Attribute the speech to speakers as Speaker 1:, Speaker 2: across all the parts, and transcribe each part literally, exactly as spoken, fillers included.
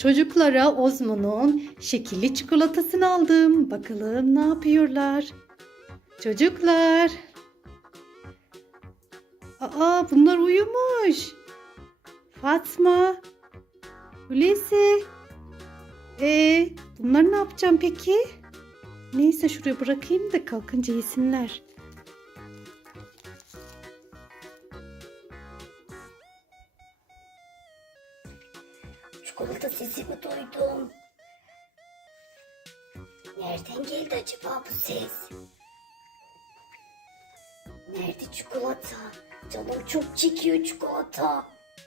Speaker 1: Çocuklara Ozmo'nun şekilli çikolatasını aldım. Bakalım ne yapıyorlar? Çocuklar. Aa, bunlar uyumuş. Fatma. Hulusi. Ee, bunlar ne yapacağım peki? Neyse şuraya bırakayım da kalkınca yesinler.
Speaker 2: Çikolata sesimi duydum. Nereden geldi acaba bu ses? Nerede çikolata? Canım çok çekiyor çikolata.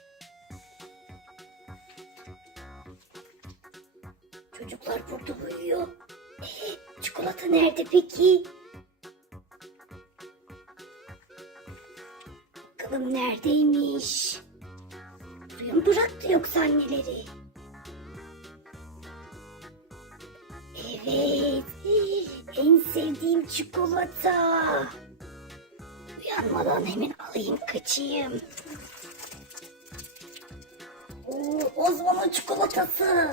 Speaker 2: Çocuklar burada uyuyor. Ee, çikolata nerede peki? Bakalım neredeymiş? Buraya mı bıraktı yoksa anneleri? Evet, en sevdiğim çikolata. Uyanmadan hemen alayım kaçayım. Oo, Ozmo'nun çikolatası.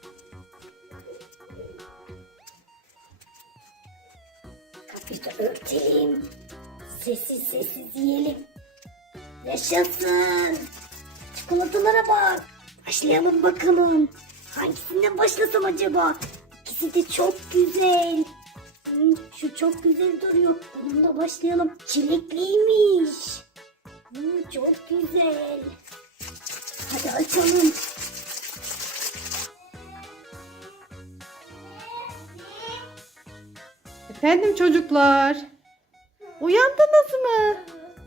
Speaker 2: Kapıyı da örtelim. Sessiz sessiz yiyelim. Yaşasın. Çikolatalara bak. Başlayalım bakalım. Hangisinden başlasam acaba? İkisi de çok güzel. Hmm, şu çok güzel duruyor. Bununla başlayalım. Çilekliymiş. Hmm, çok güzel. Hadi açalım.
Speaker 1: Efendim çocuklar. Uyandınız mı?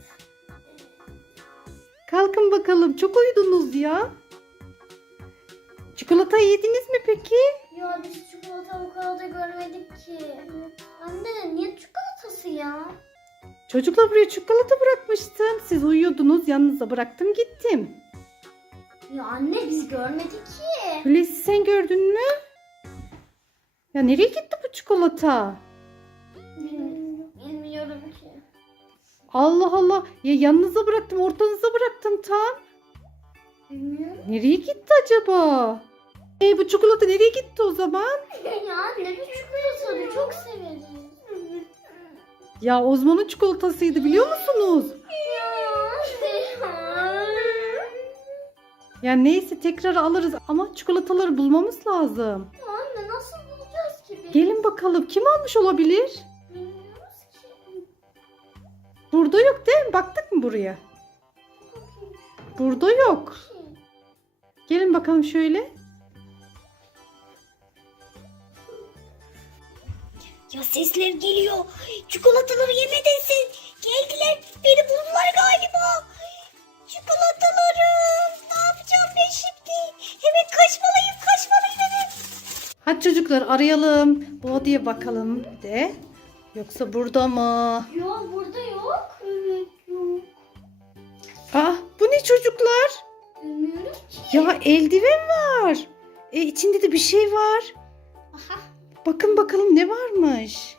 Speaker 1: Kalkın bakalım. Çok uyudunuz ya. Çikolata yediniz mi peki?
Speaker 3: Ya biz çikolata bu kadar da görmedik ki. Anne niye çikolatası ya?
Speaker 1: Çocuklar buraya çikolata bırakmıştım. Siz uyuyordunuz. Yanınıza bıraktım gittim.
Speaker 3: Ya anne biz görmedik ki.
Speaker 1: Hulusi sen gördün mü? Ya nereye gitti bu çikolata?
Speaker 3: Bilmiyorum, bilmiyorum ki.
Speaker 1: Allah Allah. Ya yanınıza bıraktım, ortanıza bıraktım tam.
Speaker 3: Bilmiyorum.
Speaker 1: Nereye gitti acaba? E bu çikolata nereye gitti o zaman?
Speaker 3: Ya anne biz çikolatayı çok severiz.
Speaker 1: Ya Ozmo'nun çikolatasıydı biliyor musunuz?
Speaker 3: Ya anne.
Speaker 1: Ya neyse tekrar alırız ama çikolataları bulmamız lazım.
Speaker 3: Ya anne nasıl bulacağız ki biz?
Speaker 1: Gelin bakalım kim almış olabilir?
Speaker 3: Bilmiyoruz ki.
Speaker 1: Burada yok değil mi? Baktık mı buraya? Burada yok. Gelin bakalım şöyle.
Speaker 2: Ya sesler geliyor. Çikolataları yemedesin. Geldiler. Beni buldular galiba. Çikolatalarım. Ne yapacağım ben şimdi? Hemen kaçmalıyım. Kaçmalıyım hemen.
Speaker 1: Hadi çocuklar arayalım. Bu odaya bakalım bir de. Yoksa burada mı?
Speaker 3: Yok burada yok. Evet yok.
Speaker 1: Ah bu ne çocuklar?
Speaker 3: Bilmiyorum ki.
Speaker 1: Ya eldiven var. E içinde de bir şey var.
Speaker 3: Aha.
Speaker 1: Bakın bakalım ne varmış.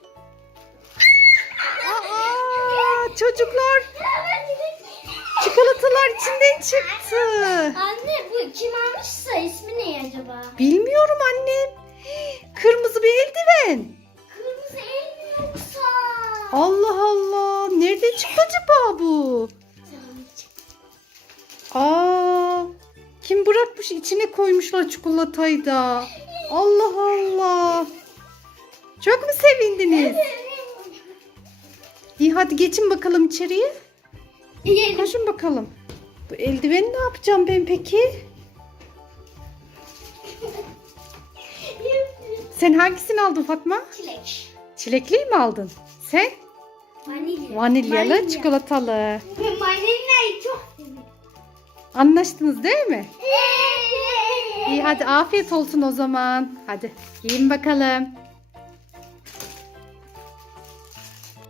Speaker 1: Aa çocuklar çikolatalar içinden çıktı.
Speaker 3: Anne bu kim almışsa ismi ne acaba?
Speaker 1: Bilmiyorum annem. Kırmızı bir eldiven.
Speaker 3: Kırmızı el mi yoksa?
Speaker 1: Allah Allah. Nereden çıktı acaba bu? Aa, kim bırakmış içine koymuşlar çikolatayı da. Allah Allah. Çok mu sevindiniz? İyi hadi geçin bakalım içeriye.
Speaker 3: Yiyelim.
Speaker 1: Koşun bakalım. Bu eldiveni ne yapacağım ben peki? Sen hangisini aldın Fatma?
Speaker 3: Çilek.
Speaker 1: Çilekliyi mi aldın? Sen?
Speaker 3: Vanilya.
Speaker 1: Vanilyalı,
Speaker 3: Vanilya.
Speaker 1: çikolatalı.
Speaker 3: Ben vanilyayı çok seviyorum.
Speaker 1: Anlaştınız değil mi?
Speaker 3: Evet.
Speaker 1: İyi hadi afiyet olsun o zaman. Hadi yiyin bakalım.